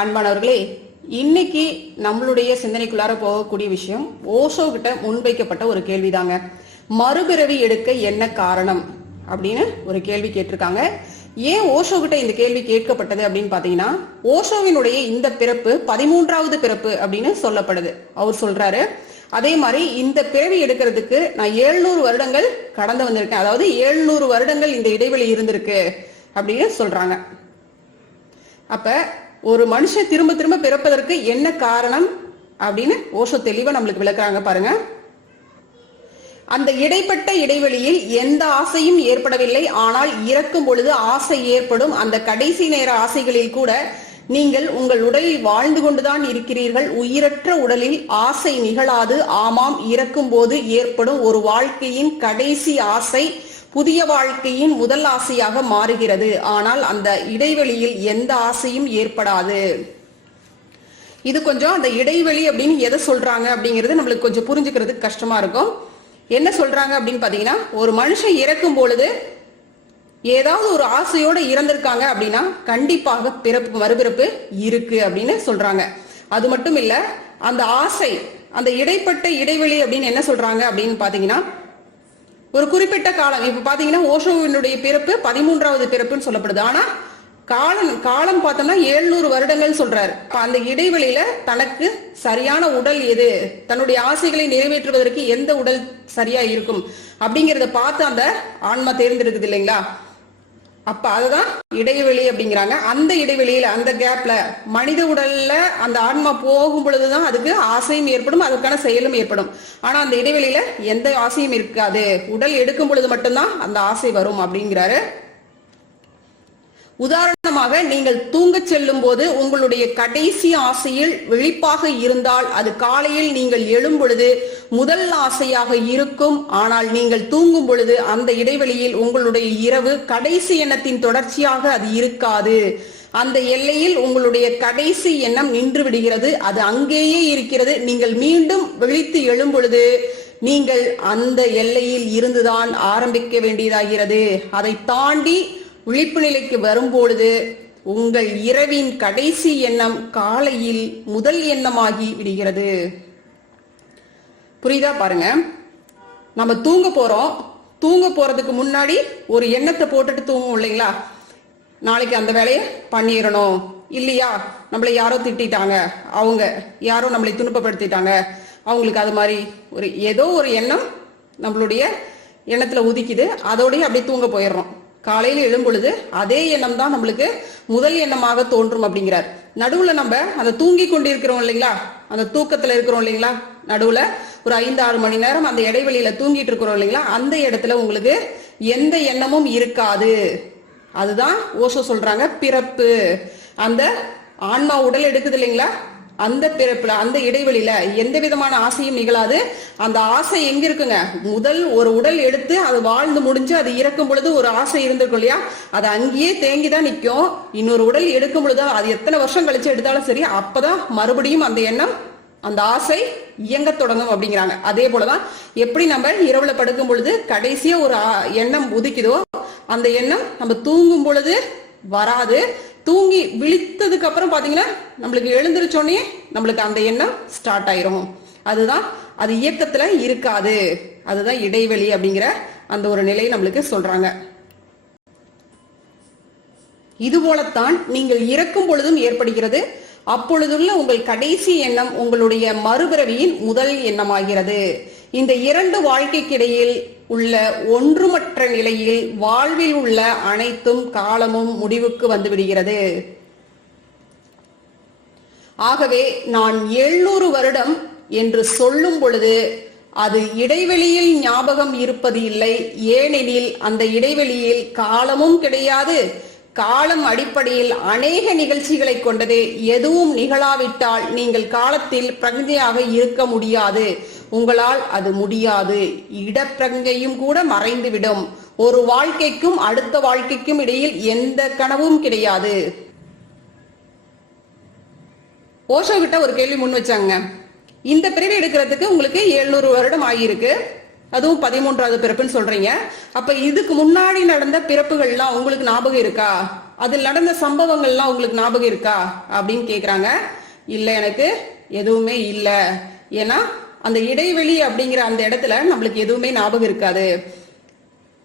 அன்பானவர்களே, இன்னைக்கு நம்மளுடைய சிந்தனைக்குள்ளார போகக்கூடிய விஷயம் ஓஷோ கிட்ட முன்வைக்கப்பட்ட ஒரு கேள்விதாங்க. மறுபிறவி எடுக்க என்ன காரணம் அப்படின்னு ஒரு கேள்வி கேட்டிருக்காங்க. ஏன் ஓஷோ கிட்ட இந்த கேள்வி கேட்கப்பட்டது அப்படின்னு பாத்தீங்கன்னா, ஓஷோவினுடைய இந்த பிறப்பு 13வது பிறப்பு அப்படின்னு சொல்லப்படுது. அவர் சொல்றாரு, அதே மாதிரி இந்த பிறவி எடுக்கிறதுக்கு நான் 700 வருடங்கள் கடந்து வந்திருக்கேன், அதாவது 700 வருடங்கள் இந்த இடைவெளி இருந்திருக்கு அப்படின்னு சொல்றாங்க. அப்ப ஒரு மனுஷன் திரும்ப திரும்ப பிறப்பதற்கு என்ன காரணம் அப்படின்னு ஓஷோ தெளிவா நம்மளுக்கு விளக்குறாங்க பாருங்க. அந்த இடைப்பட்ட இடைவெளியில் எந்த ஆசையும் ஏற்படவில்லை, ஆனால் இறக்கும் பொழுது ஆசை ஏற்படும். அந்த கடைசி நேர ஆசைகளில் கூட நீங்கள் உங்கள் உடலில் வாழ்ந்து கொண்டுதான் இருக்கிறீர்கள். உயிரற்ற உடலில் ஆசை நிகழாது. ஆமாம், இறக்கும் போது ஏற்படும் ஒரு வாழ்க்கையின் கடைசி ஆசை புதிய வாழ்க்கையின் முதல் ஆசையாக மாறுகிறது. ஆனால் அந்த இடைவெளியில் எந்த ஆசையும் ஏற்படாது. இது கொஞ்சம் அந்த இடைவெளி அப்படின்னு எதை சொல்றாங்க அப்படிங்கிறது நம்மளுக்கு கொஞ்சம் புரிஞ்சுக்கிறதுக்கு கஷ்டமா இருக்கும். என்ன சொல்றாங்க அப்படின்னு பாத்தீங்கன்னா, ஒரு மனுஷன் இறக்கும் பொழுது ஏதாவது ஒரு ஆசையோட இறந்திருக்காங்க அப்படின்னா கண்டிப்பாக பிறப்பு மறுபிறப்பு இருக்கு அப்படின்னு சொல்றாங்க. அது மட்டும் இல்ல, அந்த ஆசை அந்த இடைப்பட்ட இடைவெளி அப்படின்னு என்ன சொல்றாங்க அப்படின்னு பாத்தீங்கன்னா, ஒரு குறிப்பிட்ட காலம். இப்ப பாத்தீங்கன்னா ஓஷோவினுடைய பிறப்பு 13வது பிறப்புன்னு சொல்லப்படுது. ஆனா காலம் பார்த்தோம்னா 700 வருடங்கள் சொல்றாரு. அந்த இடைவெளியில தனக்கு சரியான உடல் எது, தன்னுடைய ஆசைகளை நிறைவேற்றுவதற்கு எந்த உடல் சரியா இருக்கும் அப்படிங்கறத பார்த்து அந்த ஆன்மா தேர்ந்தெடுக்குது இல்லைங்களா. அப்ப அதுதான் இடைவெளி அப்படிங்கிறாங்க. அந்த இடைவெளியில அந்த கேப்ல மனித உடல்ல அந்த ஆன்மா போகும் பொழுதுதான் அதுக்கு ஆசையும் ஏற்படும், அதற்கான செயலும் ஏற்படும். ஆனா அந்த இடைவெளியில எந்த ஆசையும் இருக்காது. உடல் எடுக்கும் பொழுது மட்டும்தான் அந்த ஆசை வரும் அப்படிங்கிறாரு. உதாரணமாக, நீங்கள் தூங்க செல்லும் போது உங்களுடைய கடைசி ஆசையில் விழிப்பாக இருந்தால் அது காலையில் நீங்கள் எழும் பொழுது முதல் ஆசையாக இருக்கும். ஆனால் நீங்கள் தூங்கும் பொழுது அந்த இடைவெளியில் உங்களுடைய இரவு கடைசி எண்ணத்தின் தொடர்ச்சியாக அது இருக்காது. அந்த எல்லையில் உங்களுடைய கடைசி எண்ணம் நின்று விடுகிறது. அது அங்கேயே இருக்கிறது. நீங்கள் மீண்டும் விழித்து எழும் பொழுது நீங்கள் அந்த எல்லையில் இருந்துதான் ஆரம்பிக்க வேண்டியதாகிறது. அதை தாண்டி விழிப்பு நிலைக்கு வரும்பொழுது உங்கள் இரவின் கடைசி எண்ணம் காலையில் முதல் எண்ணமாகி விடுகிறது. புரியுதா பாருங்க. நம்ம தூங்க போறோம். தூங்க போறதுக்கு முன்னாடி ஒரு எண்ணத்தை போட்டுட்டு தூங்குவோம் இல்லைங்களா. நாளைக்கு அந்த வேலையை பண்ணிடணும் இல்லையா, நம்மளை யாரோ திட்டாங்க, அவங்க யாரோ நம்மளை துன்பப்படுத்திட்டாங்க, அவங்களுக்கு அது மாதிரி ஒரு ஏதோ ஒரு எண்ணம் நம்மளுடைய எண்ணத்துல உதிக்குது. அதோடய அப்படியே தூங்க போயிடுறோம். காலையில எழும் பொழுது அதே எண்ணம் தான் நம்மளுக்கு முதல் எண்ணமாக தோன்றும் அப்படிங்கிறார். நடுவுல நம்ம அந்த தூங்கி கொண்டு இருக்கிறோம் இல்லைங்களா, அந்த தூக்கத்துல இருக்கிறோம் இல்லைங்களா, நடுவுல ஒரு 5-6 மணி நேரம் அந்த இடைவெளியில தூங்கிட்டு இருக்கிறோம் இல்லைங்களா, அந்த இடத்துல உங்களுக்கு எந்த எண்ணமும் இருக்காது. அதுதான் ஓஷோ சொல்றாங்க பிறப்பு. அந்த ஆன்மா உடல் எடுக்குது இல்லைங்களா, அந்த பிறப்புல அந்த இடைவெளியில எந்த விதமான ஆசையும் நிகழாது. அந்த ஆசை எங்க இருக்குங்க, முதல் ஒரு உடல் எடுத்து அது வாழ்ந்து முடிஞ்சு அது இறக்கும் பொழுது ஒரு ஆசை இருந்திருக்கும் இல்லையா, அது அங்கேயே தேங்கிதான் நிற்கும். இன்னொரு உடல் எடுக்கும் பொழுது அது எத்தனை வருஷம் கழிச்சு எடுத்தாலும் சரி, அப்பதான் மறுபடியும் அந்த எண்ணம் அந்த ஆசை இயங்க தொடங்கும் அப்படிங்கிறாங்க. அதே போலதான் எப்படி நம்ம இரவுல படுக்கும் பொழுது கடைசியா ஒரு எண்ணம் உதிக்குதோ அந்த எண்ணம் நம்ம தூங்கும் பொழுது வராது. தூங்கி விழித்ததுக்கு அப்புறம் பாத்தீங்கன்னா நம்மளுக்கு எழுந்திருச்சோடனே நம்மளுக்கு அந்த எண்ணம் ஸ்டார்ட் ஆயிரும். அதுதான் அது இயக்கத்துல இருக்காது. அதுதான் இடைவெளி அப்படிங்கிற அந்த ஒரு நிலை நம்மளுக்கு சொல்றாங்க. இது போலத்தான் நீங்கள் இறக்கும் பொழுதும் ஏற்படுகிறது. அப்பொழுதுள்ள உங்கள் கடைசி எண்ணம் உங்களுடைய மறுபிறவியின் முதல் எண்ணமாகிறது. இந்த இரண்டு வாழ்க்கைக்கிடையில் உள்ள ஒன்றுமற்ற நிலையில் வாழ்வில் உள்ள அனைத்தும் காலமும் முடிவுக்கு வந்துவிடுகிறது. ஆகவே நான் 700 வருடம் என்று சொல்லும் பொழுது அது இடைவெளியில் ஞாபகம் இருப்பது இல்லை. ஏனெனில் அந்த இடைவெளியில் காலமும் கிடையாது. காலம் அடிப்படையில் அநேக நிகழ்ச்சிகளை கொண்டது. எதுவும் நிகழாவிட்டால் நீங்கள் காலத்தில் பிரஜையாக இருக்க முடியாது. உங்களால் அது முடியாது. இடப்பிரஜையும் கூட மறைந்துவிடும். ஒரு வாழ்க்கைக்கும் அடுத்த வாழ்க்கைக்கும் இடையில் எந்த கனவும் கிடையாது. ஓஷோ கிட்ட ஒரு கேள்வி முன் வச்சாங்க. இந்த பிறவி எடுக்கிறதுக்கு உங்களுக்கு 700 வருடம் ஆகியிருக்கு, அதுவும் 13வது பிறப்புன்னு சொல்றீங்க. அப்ப இதுக்கு முன்னாடி நடந்த பிறப்புகள்லாம் உங்களுக்கு ஞாபகம் இருக்கா அதில் நடந்த சம்பவங்கள்லாம் உங்களுக்கு ஞாபகம் இருக்கா அப்படின்னு கேக்குறாங்க. இல்ல, எனக்கு எதுவுமே இல்ல. ஏன்னா அந்த இடைவெளி அப்படிங்கிற அந்த இடத்துல நம்மளுக்கு எதுவுமே ஞாபகம் இருக்காது.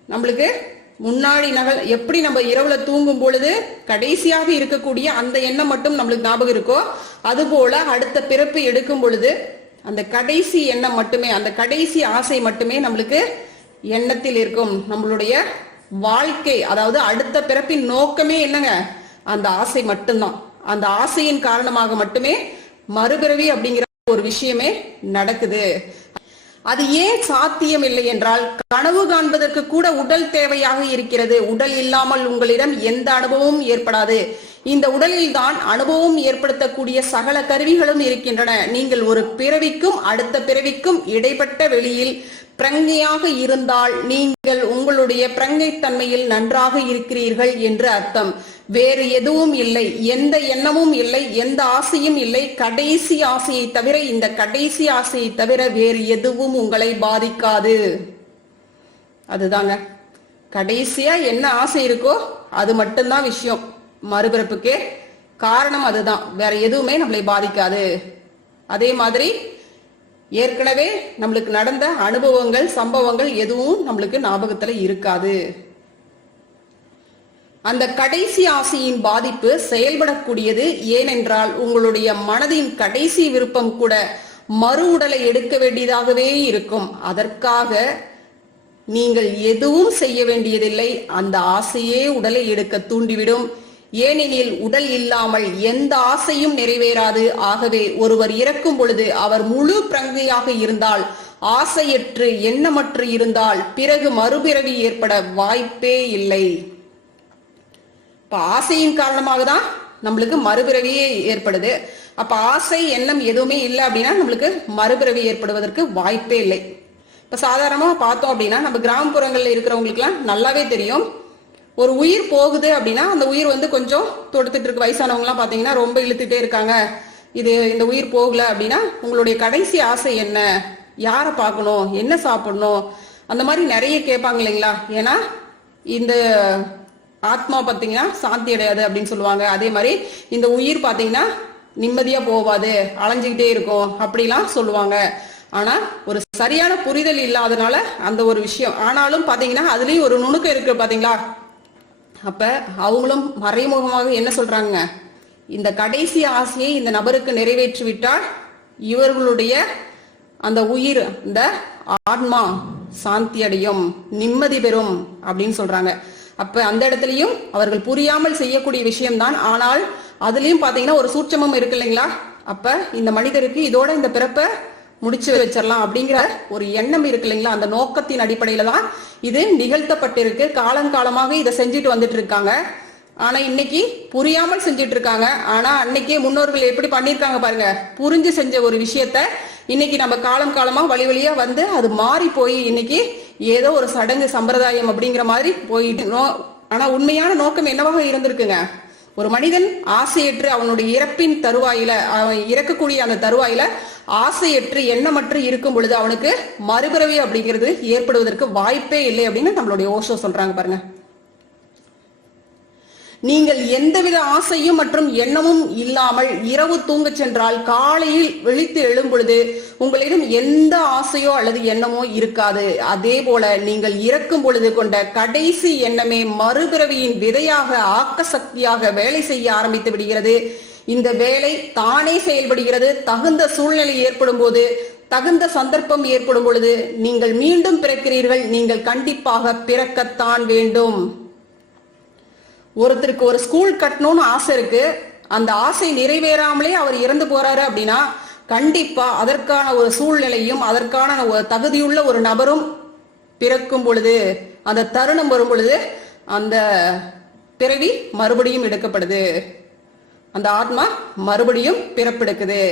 நம்மளுக்கு முன்னாடி எப்படி நம்ம இரவுல தூங்கும் பொழுது கடைசியாக இருக்கக்கூடிய அந்த எண்ணம் மட்டும் நம்மளுக்கு ஞாபகம் இருக்கோ, அது போல அடுத்த பிறப்பு எடுக்கும் பொழுது அந்த கடைசி எண்ணம் மட்டுமே, அந்த கடைசி ஆசை மட்டுமே நம்மளுக்கு எண்ணத்தில் இருக்கும். நம்மளுடைய வாழ்க்கை, அதாவது அடுத்த பிறப்பின் நோக்கமே என்னங்க? அந்த ஆசை மட்டும்தான். அந்த ஆசையின் காரணமாக மட்டுமே மறுபிறவி அப்படிங்கிற ஒரு விஷயமே நடக்குது. அது ஏன் சாத்தியம் இல்லை என்றால், கனவு காண்பதற்கு கூட உடல் தேவையாக இருக்கிறது. உடல் இல்லாமல் உங்களிடம் எந்த அனுபவமும் ஏற்படாது. இந்த உடலில் தான் அனுபவம் ஏற்படுத்தக்கூடிய சகல கருவிகளும் இருக்கின்றன. நீங்கள் ஒரு பிறவிக்கும் அடுத்த பிறவிக்கும் இடைப்பட்ட வெளியில் பிரங்கையாக இருந்தால் நீங்கள் உங்களுடைய பிரங்கை தன்மையில் நன்றாக இருக்கிறீர்கள் என்று அர்த்தம். வேறு எதுவும் இல்லை, எந்த எண்ணமும் இல்லை, எந்த ஆசையும் இல்லை. கடைசி ஆசையை தவிர, இந்த கடைசி ஆசையை தவிர வேறு எதுவும் உங்களை பாதிக்காது. அதுதாங்க கடைசியா என்ன ஆசை இருக்கோ அது மட்டும்தான் விஷயம். மறுபிறப்புக்கு காரணம் அதுதான், வேற எதுவுமே நம்மளை பாதிக்காது. அதே மாதிரி ஏற்கனவே நம்மளுக்கு நடந்த அனுபவங்கள், சம்பவங்கள் எதுவும் நம்மளுக்கு ஞாபகத்துல இருக்காது. அந்த கடைசி ஆசையின் பாதிப்பு செயல்படக்கூடியது. ஏனென்றால் உங்களுடைய மனதின் கடைசி விருப்பம் கூட மறு உடலை எடுக்க வேண்டியதாகவே இருக்கும். அதற்காக நீங்கள் எதுவும் செய்ய வேண்டியதில்லை. அந்த ஆசையே உடலை எடுக்க தூண்டிவிடும். ஏனெனில் உடல் இல்லாமல் எந்த ஆசையும் நிறைவேறாது. ஆகவே ஒருவர் இறக்கும் பொழுது அவர் முழு பிரங்கையாக இருந்தால், ஆசையற்று எண்ணமற்று இருந்தால், பிறகு மறுபிறவி ஏற்பட வாய்ப்பே இல்லை. இப்ப ஆசையின் காரணமாக தான் நம்மளுக்கு மறுபிறவியே ஏற்படுது. அப்ப ஆசை எண்ணம் எதுவுமே இல்லை அப்படின்னா நம்மளுக்கு மறுபிறவி ஏற்படுவதற்கு வாய்ப்பே இல்லை. இப்ப சாதாரணமா பார்த்தோம் அப்படின்னா, நம்ம கிராமப்புறங்கள்ல இருக்கிறவங்களுக்கு எல்லாம் நல்லாவே தெரியும், ஒரு உயிர் போகுது அப்படின்னா அந்த உயிர் கொஞ்சம் தொடுத்துட்டு இருக்கு. வயசானவங்க எல்லாம் பாத்தீங்கன்னா ரொம்ப இழுத்துட்டே இருக்காங்க. இந்த உயிர் போகல அப்படின்னா உங்களுடைய கடைசி ஆசை என்ன, யாரை பார்க்கணும், என்ன சாப்பிடணும், அந்த மாதிரி நிறைய கேட்பாங்க இல்லைங்களா? ஏன்னா இந்த ஆத்மா பாத்தீங்கன்னா சாந்தி அடையாது அப்படின்னு சொல்லுவாங்க. அதே மாதிரி இந்த உயிர் பாத்தீங்கன்னா நிம்மதியா போவாது, அலைஞ்சுக்கிட்டே இருக்கும் அப்படிலாம் சொல்லுவாங்க. ஆனா ஒரு சரியான புரிதல் இல்லாதனால அந்த ஒரு விஷயம். ஆனாலும் பாத்தீங்கன்னா அதுலயும் ஒரு நுணுக்கம் இருக்கு பாத்தீங்களா? அப்ப அவங்களும் மறைமுகமாக என்ன சொல்றாங்க, இந்த கடைசி ஆசையை இந்த நபருக்கு நிறைவேற்றி விட்டால் இவர்களுடைய அந்த உயிர், இந்த ஆத்மா சாந்தி அடையும், நிம்மதி பெறும் அப்படின்னு சொல்றாங்க. அப்ப அந்த இடத்துலயும் அவர்கள் புரியாமல் செய்யக்கூடிய விஷயம்தான். ஆனால் அதுலயும் பாத்தீங்கன்னா ஒரு சூட்சமும் இருக்கு இல்லைங்களா? அப்ப இந்த மனிதருக்கு இதோட இந்த பிறப்பை முடிச்சு வச்சிடலாம் அப்படிங்கிற ஒரு எண்ணம் இருக்கு இல்லைங்களா? அந்த நோக்கத்தின் அடிப்படையில தான் இது நிகழ்த்தப்பட்டிருக்கு. காலங்காலமாக இதை செஞ்சுட்டு வந்துட்டு இருக்காங்க. ஆனா இன்னைக்கு புரியாமல் செஞ்சுட்டு இருக்காங்க. ஆனா அன்னைக்கே முன்னோர்கள் எப்படி பண்ணிருக்காங்க பாருங்க. புரிஞ்சு செஞ்ச ஒரு விஷயத்த இன்னைக்கு நம்ம காலம் காலமா வழி வழியா அது மாறி போய் இன்னைக்கு ஏதோ ஒரு சடங்கு சம்பிரதாயம் அப்படிங்கிற மாதிரி போயிட்டு. ஆனா உண்மையான நோக்கம் என்னவாக இருந்திருக்குங்க? ஒரு மனிதன் ஆசையற்று அவனுடைய இறப்பின் தருவாயில, அவன் இறக்கக்கூடிய அந்த தருவாயில ஆசையற்று எண்ணமற்று இருக்கும் பொழுது அவனுக்கு மறுபிறவி அப்படிங்கிறது ஏற்படுவதற்கு வாய்ப்பே இல்லை அப்படின்னு நம்மளுடைய ஓஷோ சொல்றாங்க பாருங்க. நீங்கள் எந்தவித ஆசையும் மற்றும் எண்ணமும் இல்லாமல் இரவு தூங்க சென்றால் காலையில் விழித்து எழும் பொழுது உங்களிடம் எந்த ஆசையோ அல்லது எண்ணமோ இருக்காது. அதே போல நீங்கள் இறக்கும் பொழுது கொண்ட கடைசி எண்ணமே மறுபிறவியின் விதையாக, ஆக்க சக்தியாக வேலை செய்ய ஆரம்பித்து விடுகிறது. இந்த வேலை தானே செயல்படுகிறது. தகுந்த சூழ்நிலை ஏற்படும் போது, தகுந்த சந்தர்ப்பம் ஏற்படும் பொழுது நீங்கள் மீண்டும் பிறக்கிறீர்கள். நீங்கள் கண்டிப்பாக பிறக்கத்தான் வேண்டும். ஒருத்தருக்கு ஒரு ஸ்கூல் கட்டணும்னு ஆசை இருக்கு. அந்த ஆசை நிறைவேறாமலே அவர் இறந்து போறாரு அப்படின்னா கண்டிப்பா அதற்கான ஒரு சூழ்நிலையும் அதற்கான ஒரு தகுதியுள்ள ஒரு நபரும் பிறக்கும் பொழுது, அந்த தருணம் வரும் பொழுது அந்த பிறவி மறுபடியும் எடுக்கப்படுது. அந்த ஆத்மா மறுபடியும் பிறப்பெடுக்குது.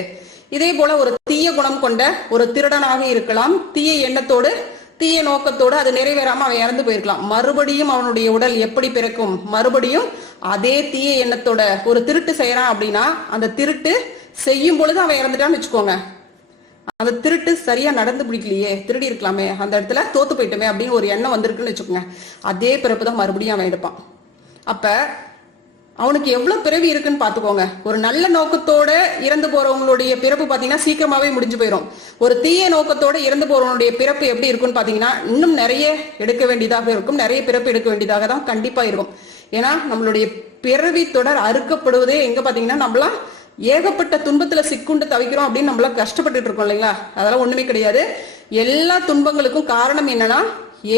இதே போல ஒரு தீய குணம் கொண்ட ஒரு திருடனாக இருக்கலாம். தீய எண்ணத்தோடு, தீய நோக்கத்தோடு அது நிறைவேறாம அவன் இறந்து போயிருக்கலாம். மறுபடியும் அவனுடைய உடல் எப்படி பிறக்கும்? மறுபடியும் அதே தீய எண்ணத்தோட ஒரு திருட்டு செய்யறான் அப்படின்னா அந்த திருட்டு செய்யும் பொழுது அவன் இறந்துட்டான்னு வச்சுக்கோங்க. அந்த திருட்டு சரியா நடந்து பிடிக்கலையே, திருடி இருக்கலாமே, அந்த இடத்துல தோத்து போயிட்டோமே அப்படின்னு ஒரு எண்ணம் வந்திருக்குன்னு வச்சுக்கோங்க. அதே பிறப்புதான் மறுபடியும் அவன் எடுப்பான். அப்ப அவனுக்கு எவ்வளவு பிறவி இருக்குன்னு பாத்துக்கோங்க. ஒரு நல்ல நோக்கத்தோட இறந்து போறவங்களுடைய பிறப்பு பாத்தீங்கன்னா சீக்கிரமாவே முடிஞ்சு போயிடும். ஒரு தீய நோக்கத்தோட இறந்து போறவனுடைய பிறப்பு எப்படி இருக்குன்னு பாத்தீங்கன்னா இன்னும் நிறைய எடுக்க வேண்டியதாக இருக்கும், நிறைய பிறப்பு எடுக்க வேண்டியதாக தான் கண்டிப்பா இருக்கும். ஏன்னா நம்மளுடைய பிறவி தொடர் அறுக்கப்படுவதே எங்க பாத்தீங்கன்னா நம்மளாம் ஏகப்பட்ட துன்பத்துல சிக்குண்டு தவிக்கிறோம் அப்படின்னு நம்மள கஷ்டப்பட்டுட்டு இருக்கோம் இல்லைங்களா. அதெல்லாம் ஒண்ணுமே கிடையாது. எல்லா துன்பங்களுக்கும் காரணம் என்னன்னா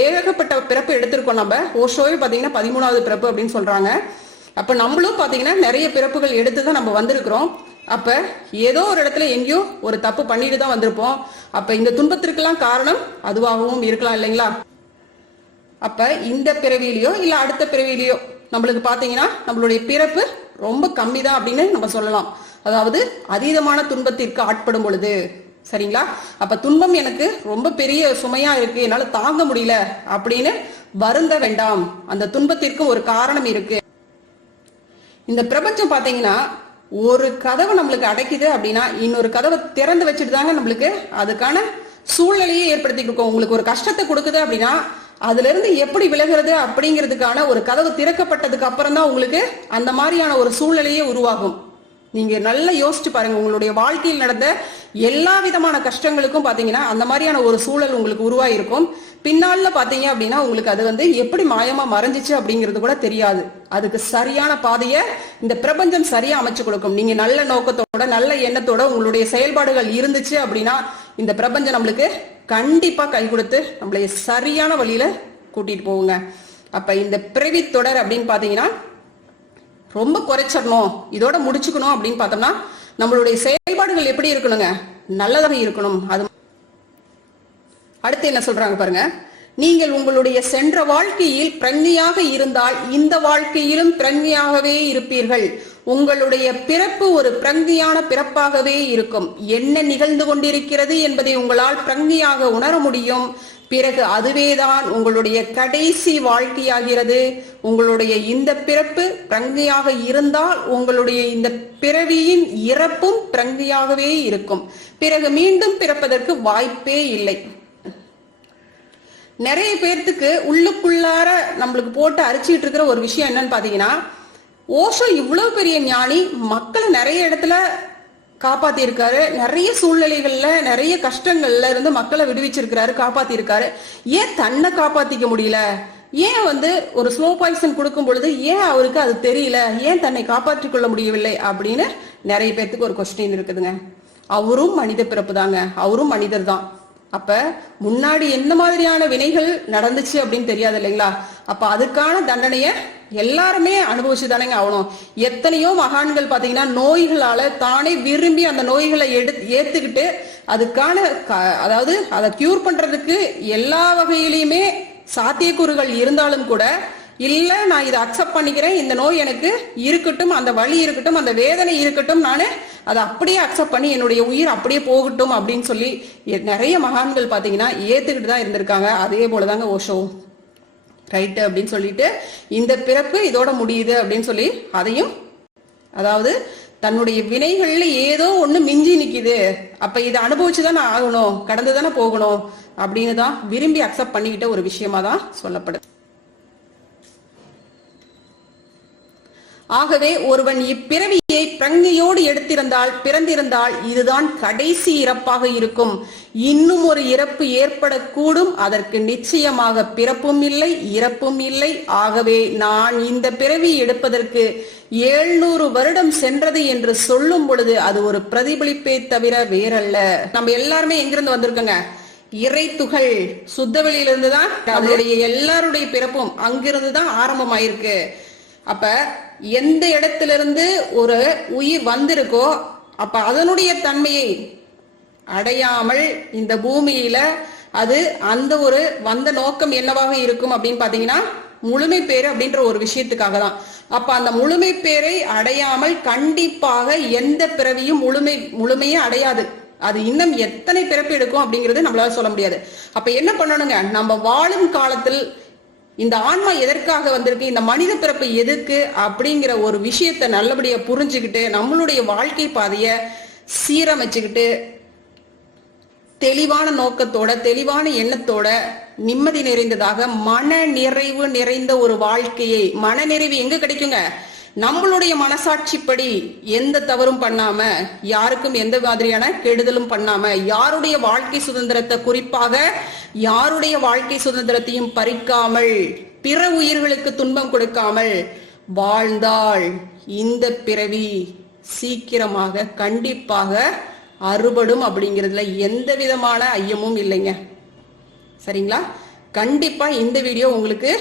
ஏகப்பட்ட பிறப்பு எடுத்திருக்கோம். நம்ம ஓஷோவே பாத்தீங்கன்னா 13வது பிறப்பு அப்படின்னு சொல்றாங்க. அப்ப நம்மளும் பாத்தீங்கன்னா நிறைய பிறப்புகள் எடுத்துதான் நம்ம வந்திருக்கிறோம். அப்ப ஏதோ ஒரு இடத்துல எங்கேயோ ஒரு தப்பு பண்ணிட்டு தான் வந்திருப்போம். அப்ப இந்த துன்பத்திற்கெல்லாம் காரணம் அதுவாகவும் இருக்கலாம் இல்லைங்களா. அப்ப இந்த பிறவியிலையோ இல்ல அடுத்த பிறவியிலையோ நம்மளுக்கு பாத்தீங்கன்னா நம்மளுடைய பிறப்பு ரொம்ப கம்மி தான் அப்படின்னு நம்ம சொல்லலாம். அதாவது அதீதமான துன்பத்திற்கு ஆட்படும் பொழுது, சரிங்களா. அப்ப துன்பம் எனக்கு ரொம்ப பெரிய சுமையா இருக்கு, என்னால தாங்க முடியல அப்படின்னு வருந்த வேண்டாம். அந்த துன்பத்திற்கும் ஒரு காரணம் இருக்கு. இந்த பிரபஞ்சம் பாத்தீங்கன்னா ஒரு கதவை நம்மளுக்கு அடைக்குது அப்படின்னா இன்னொரு கதவை திறந்து வச்சுட்டு தாங்க நம்மளுக்கு அதுக்கான சூழ்நிலையை ஏற்படுத்தி கொடுக்கும். உங்களுக்கு ஒரு கஷ்டத்தை கொடுக்குது அப்படின்னா அதுல இருந்து எப்படி விலகிறது அப்படிங்கிறதுக்கான ஒரு கதவு திறக்கப்பட்டதுக்கு அப்புறம் தான் உங்களுக்கு அந்த மாதிரியான ஒரு சூழ்நிலையே உருவாகும். நீங்க நல்லா யோசிச்சு பாருங்க, உங்களுடைய வாழ்க்கையில் நடந்த எல்லா விதமான கஷ்டங்களுக்கும் பாத்தீங்கன்னா அந்த மாதிரியான ஒரு சூழல் உங்களுக்கு உருவாயிருக்கும். பின்னால பாத்தீங்க அப்படின்னா உங்களுக்கு அது எப்படி மாயமா மறைஞ்சிச்சு அப்படிங்கிறது கூட தெரியாது. அதுக்கு சரியான பாதையை இந்த பிரபஞ்சம் சரியா அமைச்சு கொடுக்கும். நீங்க நல்ல நோக்கத்தோட நல்ல எண்ணத்தோட உங்களுடைய செயல்பாடுகள் இருந்துச்சு அப்படின்னா இந்த பிரபஞ்சம் நம்மளுக்கு கண்டிப்பா கை கொடுத்து நம்மளை சரியான வழியில கூட்டிட்டு போகுங்க. அப்ப இந்த பிறவி தொடர் அப்படின்னு பாத்தீங்கன்னா ரொம்ப குறைச்சிடணும், இதோட முடிச்சுக்கணும் அப்படின்னு பார்த்தோம்னா நம்மளுடைய செயல்பாடுகள் எப்படி இருக்கணுங்க, நல்லதாக இருக்கணும். அது அடுத்து என்ன சொல்றாங்க பாருங்க, நீங்கள் உங்களுடைய சென்ற வாழ்க்கையில் பிரஞ்ஞையாக இருந்தால் இந்த வாழ்க்கையிலும் பிரஞ்ஞையாகவே இருப்பீர்கள். உங்களுடைய பிறப்பு ஒரு பிரஞ்ஞையான பிறப்பாகவே இருக்கும். என்ன நிகழ்ந்து கொண்டிருக்கிறது என்பதை உங்களால் பிரஞ்ஞையாக உணர முடியும். பிறகு அதுவேதான் உங்களுடைய கடைசி வாழ்க்கையாகிறது. உங்களுடைய இந்த பிறப்பு பிரஞ்ஞையாக இருந்தால் உங்களுடைய இந்த பிறவியின் இறப்பும் பிரஞ்ஞையாகவே இருக்கும். பிறகு மீண்டும் பிறப்பதற்கு வாய்ப்பே இல்லை. நிறைய பேர்த்துக்கு உள்ளுக்குள்ளார நம்மளுக்கு போட்டு அரிச்சிட்டு இருக்கிற ஒரு விஷயம் என்னன்னு பாத்தீங்கன்னா, ஓஷோ இவ்வளவு பெரிய ஞானி, மக்களை நிறைய இடத்துல காப்பாத்தி இருக்காரு, நிறைய சூழ்நிலைகள்ல நிறைய கஷ்டங்கள்ல இருந்து மக்களை விடுவிச்சிருக்கிறாரு, காப்பாத்தி இருக்காரு. ஏன் தன்னை காப்பாத்திக்க முடியல? ஏன் ஒரு ஸ்லோ பாய்சன் கொடுக்கும் பொழுது ஏன் அவருக்கு அது தெரியல? ஏன் தன்னை காப்பாற்றிக் கொள்ள முடியவில்லை அப்படின்னு நிறைய பேர்த்துக்கு ஒரு கொஸ்டின் இருக்குதுங்க. அவரும் மனித பிறப்பு தாங்க, அவரும் மனிதர் தான். அப்ப முன்னாடி என்ன மாதிரியான வினைகள் நடந்துச்சு அப்படின்னு தெரியாது இல்லைங்களா. அப்ப அதுக்கான தண்டனைய எல்லாருமே அனுபவிச்சு தானேங்க ஆகணும். எத்தனையோ மகான்கள் பாத்தீங்கன்னா நோய்களால தானே விரும்பி அந்த நோய்களை ஏத்துக்கிட்டு அதுக்கான அதாவது அதை கியூர் பண்றதுக்கு எல்லா வகையிலையுமே சாத்தியக்கூறுகள் இருந்தாலும் கூட, இல்ல நான் இதை அக்செப்ட் பண்ணிக்கிறேன், இந்த நோய் எனக்கு இருக்கட்டும், அந்த வலி இருக்கட்டும், அந்த வேதனை இருக்கட்டும், நானு அதை அப்படியே அக்செப்ட் பண்ணி என்னுடைய உயிர் அப்படியே போகட்டும் அப்படின்னு சொல்லி நிறைய மகான்கள் பாத்தீங்கன்னா ஏத்துக்கிட்டு தான் இருந்திருக்காங்க. அதே போலதாங்க ஓஷோ ரைட்டு அப்படின்னு சொல்லிட்டு இந்த பிறப்பு இதோட முடியுது அப்படின்னு சொல்லி அதையும், அதாவது தன்னுடைய வினைகள்ல ஏதோ ஒண்ணு மிஞ்சி நிக்குது, அப்ப இதை அனுபவிச்சுதானே ஆகணும், கடந்துதானே போகணும் அப்படின்னு தான் விரும்பி அக்செப்ட் பண்ணிக்கிட்ட ஒரு விஷயமா தான் சொல்லப்படுது. ஆகவே ஒருவன் இப்பிறவியை பிரங்கையோடு பிறந்திருந்தால் இதுதான் கடைசி இறப்பாக இருக்கும். இன்னும் ஒரு இறப்பு ஏற்படக்கூடும், அதற்கு நிச்சயமாக பிறப்பும் இல்லை இறப்பும் இல்லை. ஆகவே நான் இந்த பிறவி எடுப்பதற்கு 700 வருடம் சென்றது என்று சொல்லும் பொழுது அது ஒரு பிரதிபலிப்பை தவிர வேறல்ல. நம்ம எல்லாருமே எங்கிருந்து வந்திருக்கோங்க? இறை துகள் சுத்தவெளியிலிருந்து தான் நம்மளுடைய எல்லாருடைய பிறப்பும் அங்கிருந்து தான் ஆரம்பமாயிருக்கு. அப்ப எந்த இடத்திலிருந்து ஒரு உயிர் வந்திருக்கோ அப்ப அதனுடைய தன்மையை அடையாமல் இந்த பூமியில அது அந்த ஒரு வந்த நோக்கம் என்னவாக இருக்கும் அப்படின்னு பாத்தீங்கன்னா முழுமை பேரு அப்படின்ற ஒரு விஷயத்துக்காக தான். அப்ப அந்த முழுமை பேரை அடையாமல் கண்டிப்பாக எந்த பிறவியும் முழுமையே அடையாது. அது இன்னும் எத்தனை பிறப்பு எடுக்கும் அப்படிங்கிறது நம்மளால சொல்ல முடியாது. அப்ப என்ன பண்ணணுங்க, நம்ம வாழும் காலத்தில் இந்த ஆன்மா எதற்காக வந்திருக்கு, இந்த மனித பிறப்பு எதுக்கு அப்படிங்கிற ஒரு விஷயத்த நல்லபடியா புரிஞ்சுக்கிட்டு நம்மளுடைய வாழ்க்கை பாதைய சீரமைச்சுக்கிட்டு தெளிவான நோக்கத்தோட தெளிவான எண்ணத்தோட நிம்மதி நிறைந்ததாக மன நிறைவு நிறைந்த ஒரு வாழ்க்கையை, மன நிறைவு எங்க கிடைக்குங்க? நம்மளுடைய மனசாட்சிப்படி எந்த தவறும் பண்ணாம, யாருக்கும் எந்த மாதிரியான கெடுதலும் பண்ணாம, யாருடைய வாழ்க்கை சுதந்திரத்தை, குறிப்பாக யாருடைய வாழ்க்கை சுதந்திரத்தையும் பறிக்காமல், பிற உயிர்களுக்கு துன்பம் கொடுக்காமல் வாழ்ந்தால் இந்த பிறவி சீக்கிரமாக கண்டிப்பாக அறுபடும் அப்படிங்கிறதுல எந்த விதமான ஐயமும் இல்லைங்க. சரிங்களா? கண்டிப்பா இந்த வீடியோ உங்களுக்கு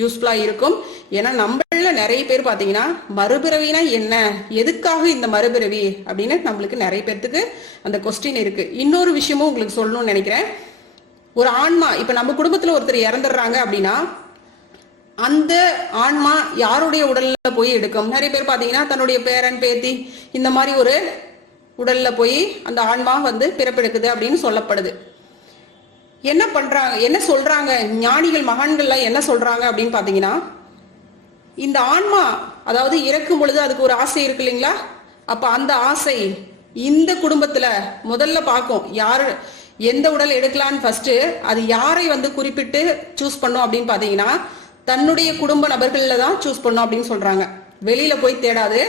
யூஸ்ஃபுல்லா இருக்கும். ஏன்னா நம்மள நிறைய பேர் பாத்தீங்கன்னா மறுபிறவினா என்ன, எதுக்காக இந்த மறுபிறவி அப்படின்னு நம்மளுக்கு நிறைய பேர்த்துக்கு அந்த கொஸ்டின் இருக்கு. இன்னொரு விஷயமும் உங்களுக்கு சொல்லணும்னு நினைக்கிறேன். ஒரு ஆன்மா, இப்ப நம்ம குடும்பத்துல ஒருத்தர் இறந்துடுறாங்க அப்படின்னா அந்த ஆன்மா யாருடைய உடல்ல போய் எடுக்கும்? நிறைய பேர் பாத்தீங்கன்னா தன்னுடைய பேரன் பேத்தி இந்த மாதிரி ஒரு உடல்ல போய் அந்த ஆன்மா வந்து பிறப்பெடுக்குது அப்படின்னு சொல்லப்படுது. என்ன பண்றாங்க, என்ன சொல்றாங்க ஞானிகள், மகான்கள்லாம் என்ன சொல்றாங்க அப்படின்னு பாத்தீங்கன்னா, இந்த ஆன்மா அதாவது இறக்கும் பொழுது அதுக்கு ஒரு ஆசை இருக்கு இல்லைங்களா? அப்ப அந்த ஆசை இந்த குடும்பத்துல முதல்ல பார்க்கும். யாரு எந்த உடல் எடுக்கலான்னு ஃபர்ஸ்ட் அது யாரை வந்து குறிப்பிட்டு சூஸ் பண்ணும் அப்படின்னு பாத்தீங்கன்னா, தன்னுடைய குடும்ப நபர்கள்ல தான் சூஸ் பண்ணும் அப்படின்னு சொல்றாங்க. வெளியில போய் தேடாது.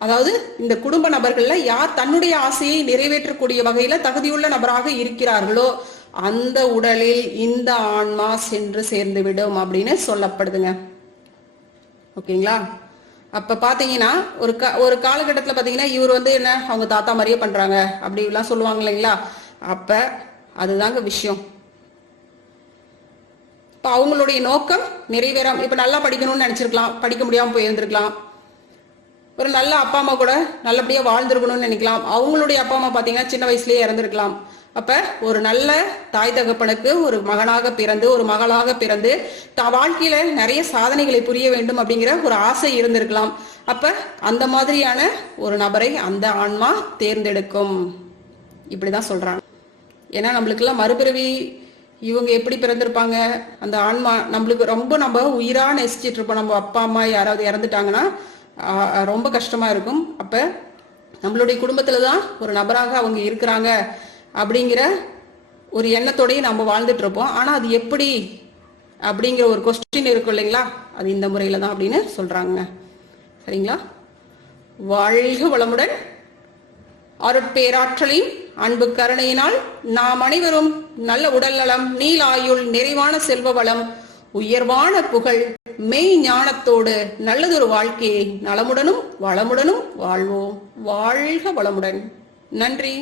அதாவது இந்த குடும்ப நபர்கள்ல யார் தன்னுடைய ஆசையை நிறைவேற்றக்கூடிய வகையில தகுதியுள்ள நபராக இருக்கிறார்களோ அந்த உடலில் இந்த ஆன்மா சென்று சேர்ந்து விடும் அப்படின்னு சொல்லப்படுதுங்க. ஓகேங்களா? அப்ப பாத்தீங்கன்னா ஒரு காலகட்டத்துல பாத்தீங்கன்னா இவர் வந்து என்ன, அவங்க தாத்தா மாதிரியே பண்றாங்க அப்படி எல்லாம் சொல்லுவாங்க இல்லைங்களா? அப்ப அதுதாங்க விஷயம். இப்ப அவங்களுடைய நோக்கம் நிறைவேறாம, இப்ப நல்லா படிக்கணும்னு நினைச்சிருக்கலாம், படிக்க முடியாம போயிருந்திருக்கலாம். ஒரு நல்ல அப்பா அம்மா கூட நல்லபடியா வாழ்ந்திருக்கணும்னு நினைக்கலாம், அவங்களுடைய அப்பா அம்மா பாத்தீங்கன்னா சின்ன வயசுலயே இறந்திருக்கலாம். அப்ப ஒரு நல்ல தாய் தகப்பனுக்கு ஒரு மகனாக பிறந்து, ஒரு மகளாக பிறந்து வாழ்க்கையில நிறைய சாதனைகளை புரிய வேண்டும் அப்படிங்கிற ஒரு ஆசை இருந்திருக்கலாம். அப்ப அந்த மாதிரியான ஒரு நபரை அந்த ஆன்மா தேர்ந்தெடுக்கும் இப்படிதான் சொல்றாங்க. ஏன்னா நம்மளுக்கு எல்லாம் மறுபிறவி இவங்க எப்படி பிறந்திருப்பாங்க, அந்த ஆன்மா நம்மளுக்கு ரொம்ப நம்ம உயிரா நேசிச்சிட்டு இருப்போம். நம்ம அப்பா அம்மா யாராவது இறந்துட்டாங்கன்னா ரொம்ப கஷ்டமா இருக்கும். அப்ப நம்மளுடைய குடும்பத்துலதான் ஒரு நபராக அவங்க இருக்கிறாங்க அப்படிங்கிற ஒரு எண்ணத்தோடய நம்ம வாழ்ந்துட்டு இருப்போம். ஆனா அது எப்படி அப்படிங்கிற ஒரு கொஸ்டின் இருக்கும் இல்லைங்களா? அது இந்த முறையில தான் அப்படின்னு சொல்றாங்க. சரிங்களா? வாழ்க வளமுடன். அருட்பேராற்றலின் அன்பு கருணையினால் நாம் அனைவரும் நல்ல உடல் நலம், நீலாயுள், நிறைவான செல்வ வளம், உயர்வான புகழ், மெய் ஞானத்தோடு நல்லதொரு வாழ்க்கையை நலமுடனும் வளமுடனும் வாழ்வோம். வாழ்க வளமுடன். நன்றி.